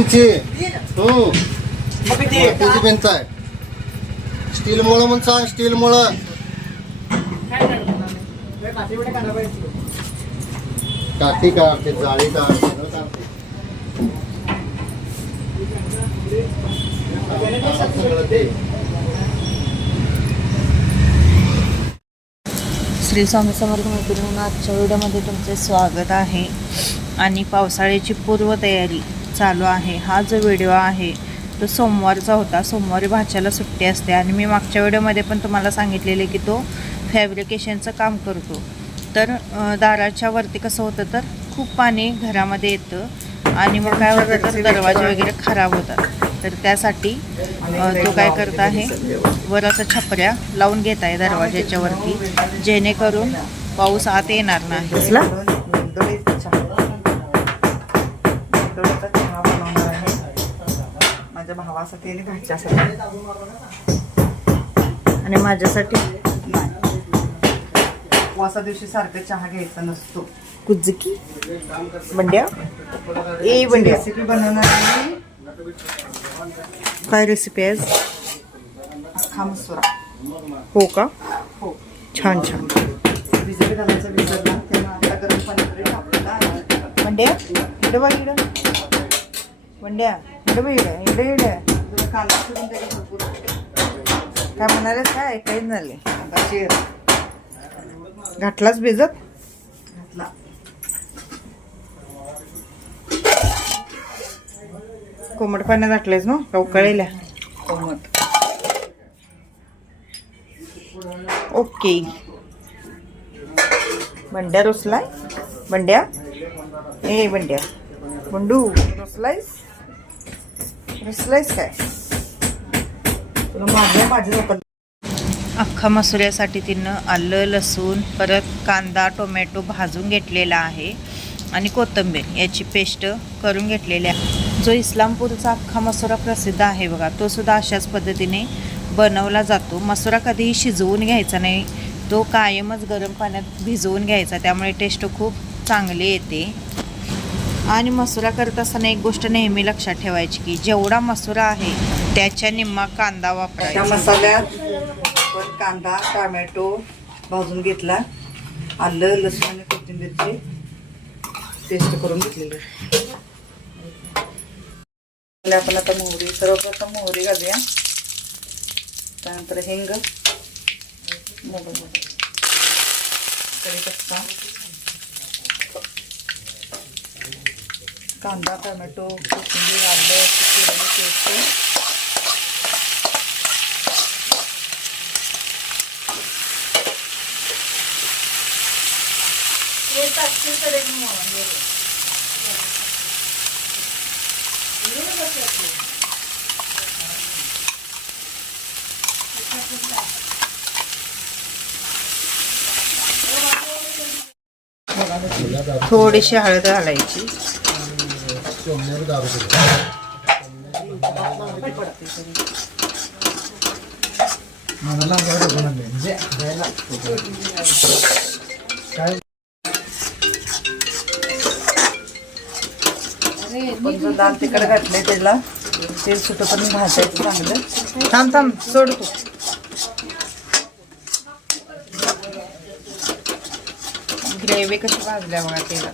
इंची हम्म मातीची भिंत आहे स्टील मुळे म्हणून सांग स्टील मुळे काठी काढते जाळी काढते श्री स्वामी समर्थ मैत्रिणींनो आजच्या व्हिडिओमध्ये तुमचे स्वागत आहे. आणि पावसाळ्याची पूर्वतयारी. चालू आहे. हा जो व्हिडिओ आहे तो सोमवारचा होता. सोमवारी भाच्याला सुट्टी असते आणि मी मागच्या व्हिडिओमध्ये पण तुम्हाला सांगितलेले की तो फॅब्रिकेशनचं काम करतो. तर दाराच्या वरती कसं होतं तर खूप पाणी घरामध्ये येतं आणि मग काय होतं तर दरवाजे वगैरे खराब होतात. तर त्यासाठी तो काय करत आहे वर असं छपऱ्या लावून घेत आहे दरवाज्याच्या वरती जेणेकरून पाऊस आत येणार नाही. माझ्या भावासाठी आणि भाच्यासाठी आणि माझ्यासाठी. उपवासा दिवशी सारखं चहा घ्यायचा नसतो. कुजकी? बंड्या? ए बंड्या. रेसिपी बनवणार काय रेसिपी आहे? अख्खा मसुरा. हो का? हो. छान छान. भिजत घालायचं तेव्हा आता गरम पाणी टाकलेला बंड्या? इकडं बघ इकडं. बंड्या? इकडं इकडं इकडं काय म्हणाले काय झाले घातलाच भिजत घातला कोमट पाण्यात घातलेच ना उकळलेल्या कोमट ओके बंड्या रुसलाय बंड्या ए बंड्या बंडू रुसलायस काय तुला माझ्या माझ्या अख्खा मसुऱ्यासाठी तिनं आलं लसूण परत कांदा टोमॅटो भाजून घेतलेला आहे आणि कोथिंबीर याची पेस्ट करून घेतलेली आहे. जो इस्लामपूरचा अख्खा मसुरा प्रसिद्ध आहे बघा तो सुद्धा अशाच पद्धतीने बनवला जातो. मसुरा कधीही शिजवून घ्यायचा नाही. तो कायमच गरम पाण्यात भिजवून घ्यायचा त्यामुळे टेस्ट खूप चांगली येते. आणि मसुरा करत असताना एक गोष्ट नेहमी लक्षात ठेवायची की जेवढा मसुरा आहे त्याच्या निम्मा कांदा त्या वापरायचा मसाल्यात कांदा टोमॅटो भाजून घेतला. आलं लसूण आणि कोथिंबीरची पेस्ट करून घेतलेली. आपण आता मोहरी सर्वप्रथम मोहरी घालूया. त्यानंतर हिंग. मोहरी. कढीपत्ता. कांदा टोमॅटो कोथिंबीर आलं चिरणी पेस्ट थोडीशी हळद घालायची पण जो दाल तिकडे घातले त्याला तेल सुटपर्यंत भाजायचं चांगलं थांब थांब सोड तू ग्रेव्ही कशी भाजल्या बघा तेला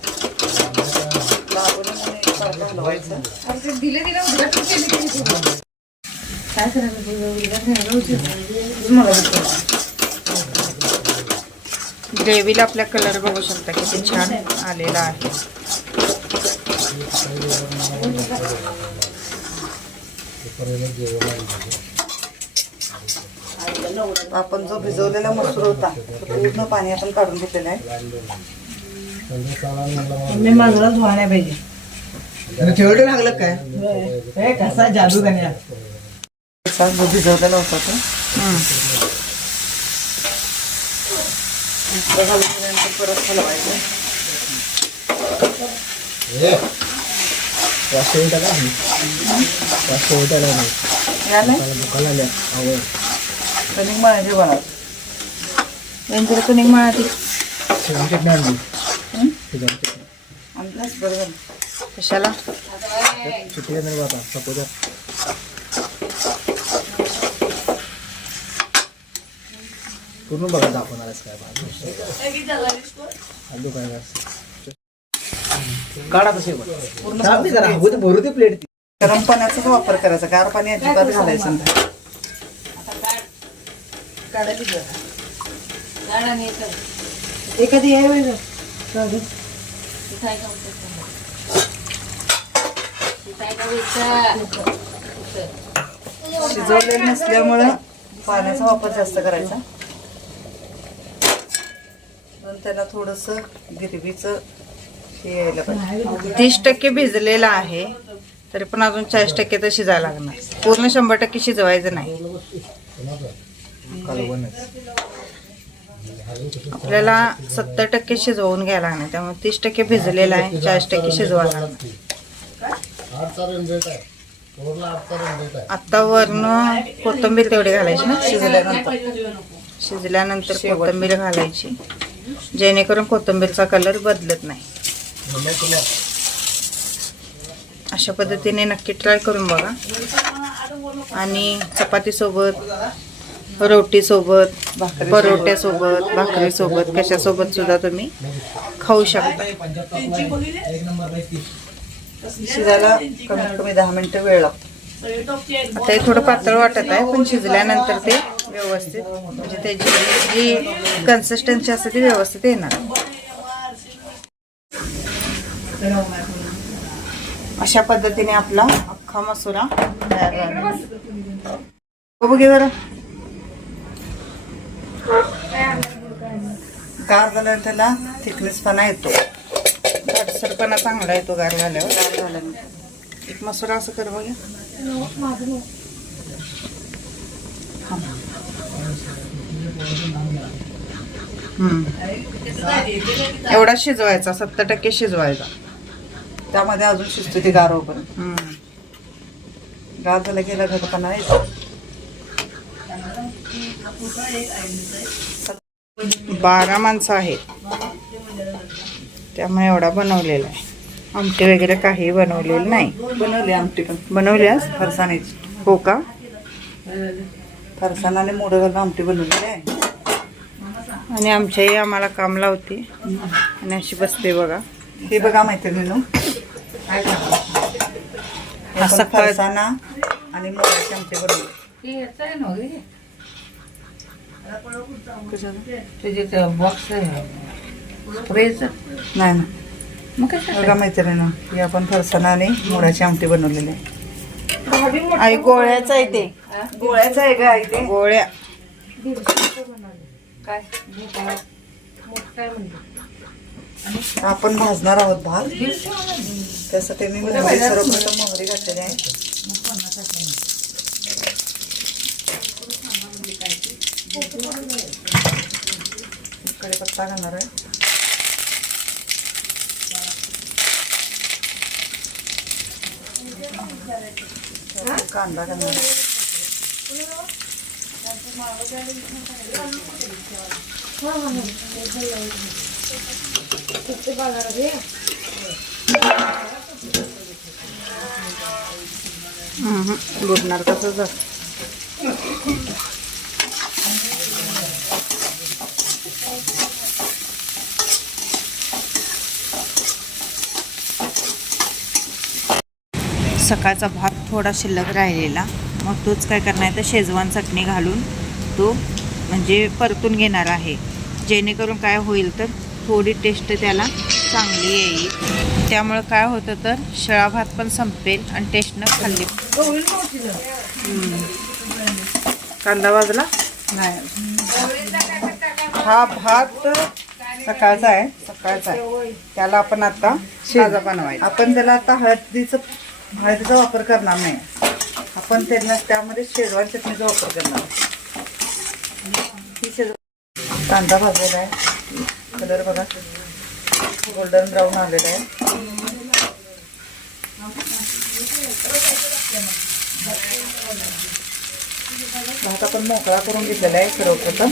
ग्रेव्हीला आपल्या कलर बघू शकता किती छान आलेला आहे. आपण जो भिजवलेला मसूर होता तो पूर्ण पाणी आपण काढून घेतलेलं आहे. मी माझला धुवायला पाहिजे. ठेवडे लागलं काय? हे कसा जादू कन्या भिजवलेला होता तो. परत कणिक मळायचे बनव यांच्याकडे कणिक मळा ती चटणी आणली. आणलाच बरोबर कशाला पूर्ण बघा दाखवणार आहेस काय काढा तसे पूर्ण भरू ते प्लेट गरम पाण्याचाच वापर करायचा गार पाणी अजिबात घालायचं नाही. एखादी आहे वेगळं शिजवलेलं नसल्यामुळं पाण्याचा वापर जास्त करायचा. पण त्याला थोडस गिरवीचं हे यायला पाहिजे. तीस टक्के भिजलेला आहे तरी पण अजून चाळीस टक्के तर शिजायला लागणार. पूर्ण शंभर टक्के शिजवायचं नाही. आपल्याला सत्तर टक्के शिजवून घ्यायला लागणार त्यामुळे तीस टक्के भिजलेला आहे चाळीस टक्के शिजवायला लागणार. आता वरनं कोथिंबीर तेवढी घालायची ना शिजल्यानंतर. शिजल्यानंतर कोथिंबीर घालायची. जेणेकरून कोथिंबीरचा कलर बदलत नाही. अशा पद्धतीने नक्की ट्राय करून बघा. आणि चपातीसोबत रोटीसोबत परोट्यासोबत भाकरीसोबत कशासोबत सुद्धा तुम्ही खाऊ शकता. शिजायला कमीत कमी दहा मिनिटं वेळ लागतो. आता हे थोडं पातळ वाटत आहे पण शिजल्यानंतर ते व्यवस्थित म्हणजे त्याची जी कन्सिस्टन्सी असते ती व्यवस्थित येणार. अशा पद्धतीने आपला अख्खा मसुरा तयार झाला. घे बघे बरं. गार झाल्यावर त्याला थिकनेसपणा येतो. घाटसरपणा चांगला येतो गार झाल्यावर. एक मसुरा असं कर बघा. एवढा शिजवायचा सत्तर टक्के शिजवायचा. त्यामध्ये अजून शिजतो ती गार होईपर्यंत हम्म. गार झालं गेला घटपणा येतो. बारा माणसं आहेत. त्यामुळे एवढा बनवलेला आहे. आमटी वगैरे काही बनवलेलं नाही. बनवली आमटी पण. बनवल्यास फरसाण्याची हो का? फरसाण आणि मोडं घालून आमटी बनवलेली आहे. आणि आमच्याही आम्हाला काम लावते. आणि अशी बसते बघा. हे बघा मैत्रिणीनो. हे पण सकाळ- फरसाणा आणि मोडाची आमटी बनवली. बॉक्स नाही ना बघा मैत्रिणीनो ही आपण फरसाणा आणि मोडाची आमटी बनवलेली आहे. आई गोळ्याचं आहे ते. गोळ्याचं आहे का इथे गोळ्या. आपण भाजणार आहोत भात. त्यासाठी मी मोहरी सर्वप्रथम मोहरी घातलेली आहे. कढीपत्ता घालणार आहे. कांदा घालणार आहे हम्म. बुडणार कसं सकाळचा भात थोडा शिल्लक राहिलेला. मग तोच काय करणार? आहे तर शेजवान चटणी घालून तो म्हणजे परतून घेणार आहे. जेणेकरून काय होईल तर थोडी टेस्ट त्याला चांगली येईल. त्यामुळं काय होतं तर शिळा भात पण संपेल आणि टेस्टनं खाल्ली. कांदा भाजला? नाही हा भात सकाळचा आहे सकाळचा आहे. त्याला आपण आता ताजा बनवायचा. आपण त्याला आता हळदीचं हळदीचा वापर करणार नाही. आपण त्यांना त्यामध्ये शेजवान चटणीचा वापर करणार. ही शेजवान कांदा भाजलेला आहे. कलर बघा. गोल्डन ब्राऊन आलेला आहे. भात आपण मोकळा करून घेतलेला आहे सर्वप्रथम.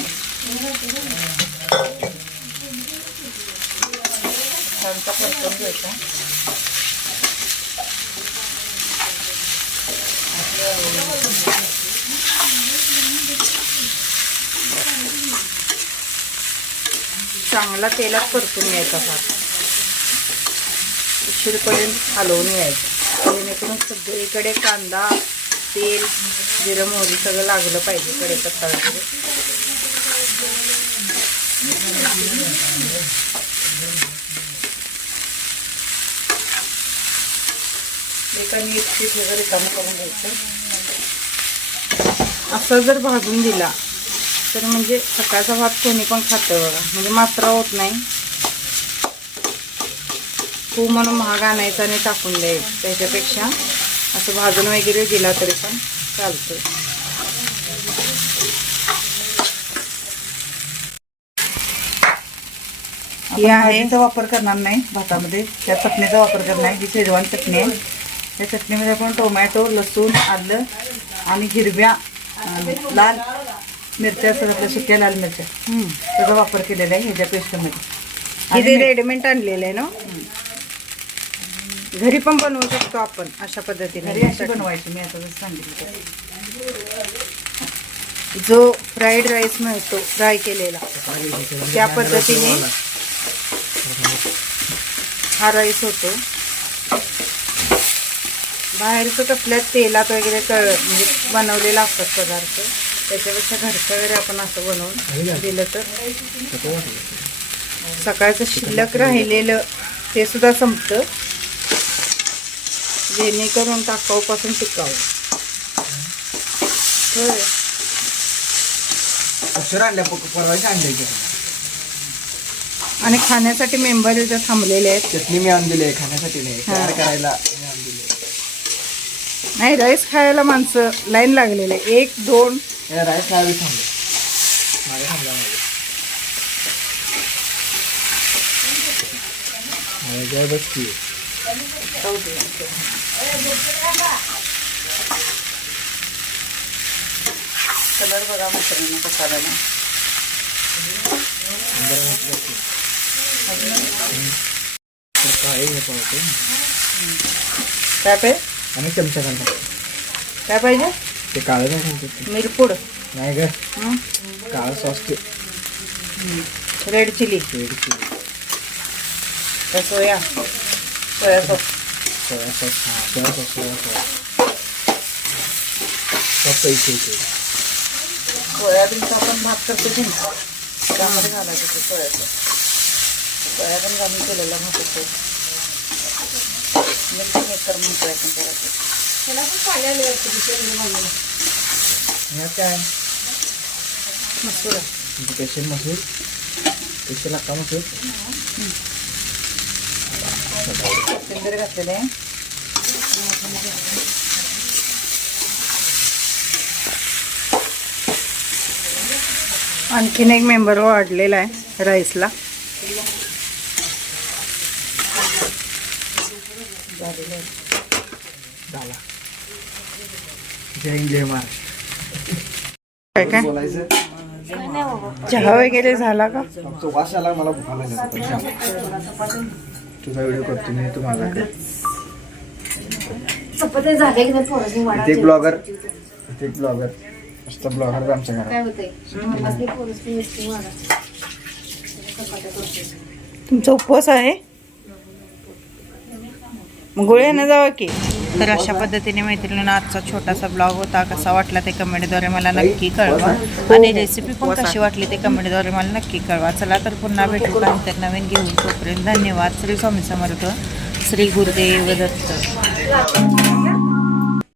छानसा परतून घ्यायचा. चांगला तेलात परतून घ्यायचा भात उशीरपर्यंत हलवून घ्यायचं. जेणेकरून सगळीकडे कांदा तेल जिरं मोहरी सगळं लागलं पाहिजे कडेपत्ता वगैरे. एका एक पीठ वगैरे काम करून घ्यायचं. असं जर भाजून दिला तर म्हणजे सकाळचा भात कोणी पण खातं बघा. म्हणजे मात्रा होत नाही. खूप म्हणून महाग आणायचा आणि टाकून द्यायचं त्याच्यापेक्षा. असं भाजून वगैरे दिला तरी पण चालतं आपण भाजीचा वापर करणार नाही भातामध्ये. त्या चटणीचा वापर करणार नाही. ही शेजवान चटणी आहे. त्या चटणीमध्ये आपण टोमॅटो लसूण आलं आणि हिरव्या लाल मिरच्या असतात आपल्या सुक्या लाल मिरच्या. त्याचा वापर केलेला आहे ह्याच्या पेस्टमध्ये. हे रेडीमेड आणलेलं आहे ना? घरी पण बनवू शकतो आपण अशा पद्धतीने. घरी अशी बनवायची मी आता जसं सांगितलं. जो फ्राईड राईस मिळतो फ्राय केलेला त्या पद्धतीने हा राईस होतो. बाहेरचं कसल्या तेलात वगैरे तळ म्हणजे बनवलेला असतात पदार्थ. त्याच्यापेक्षा घरचं वगैरे आपण असं बनवून दिलं तर. सकाळचं शिल्लक राहिलेलं ते सुद्धा संपतं. जेणेकरून टाकाऊपासून टिकाऊ होय. आणि खाण्यासाठी मेंबर इथं थांबलेले आहेत. चटणी मी आणून दिली आहे खाण्यासाठी नाही. तयार करायला. नाही राईस खायला माणसं लाईन लागलेले. आहे. एक दोन. राईस खायला थांबले. मागे थांबला कलर बघा मसाल्यानं कसा काय पाहिजे आणि चमचा घालतो काय पाहिजे? ते काळं नाही घालतो मिरपूड नाही ग. काळं सॉस ते. रेड चिली तर soya. Soya sauce. Soya sauce. हाँ सोया सॉस सोया सॉस. सब पैसे इथे सोयाबीनचा आपण भात करतो की नाही? त्यामध्ये घालायचं ते सोयाचं सोयाबीन घालून केलेला भात येतो मिरची मेकर म्हणतो आपण त्याला यात काय मसूर स्पेशल मसूर स्पेशल अक्का मसूर कोथिंबीर घातलेले आहे आणखीन एक मेंबर वाढलेला आहे राईसला. झाला. जय हिंद जय महाराष्ट्र. काय काय? बोलायचं? चहा वगैरे झाला का? तो वास आला मला तुझा व्हिडिओ करतो मी तुम्हाला ब्लॉगर इथे ब्लॉगर मस्त ब्लॉगर आमच्या घरात. तुमचा उपवास आहे? मग गोळ्या ना की? तर अशा पद्धतीने मैत्रिणींना आजचा छोटासा ब्लॉग होता. कसा वाटला ते कमेंटद्वारे मला नक्की कळवा. आणि रेसिपी पण कशी वाटली ते कमेंटद्वारे मला नक्की कळवा. चला तर पुन्हा भेटू काही तर नवीन घेऊन तोपर्यंत धन्यवाद. श्री स्वामी समर्थ. श्री गुरुदेव दत्त.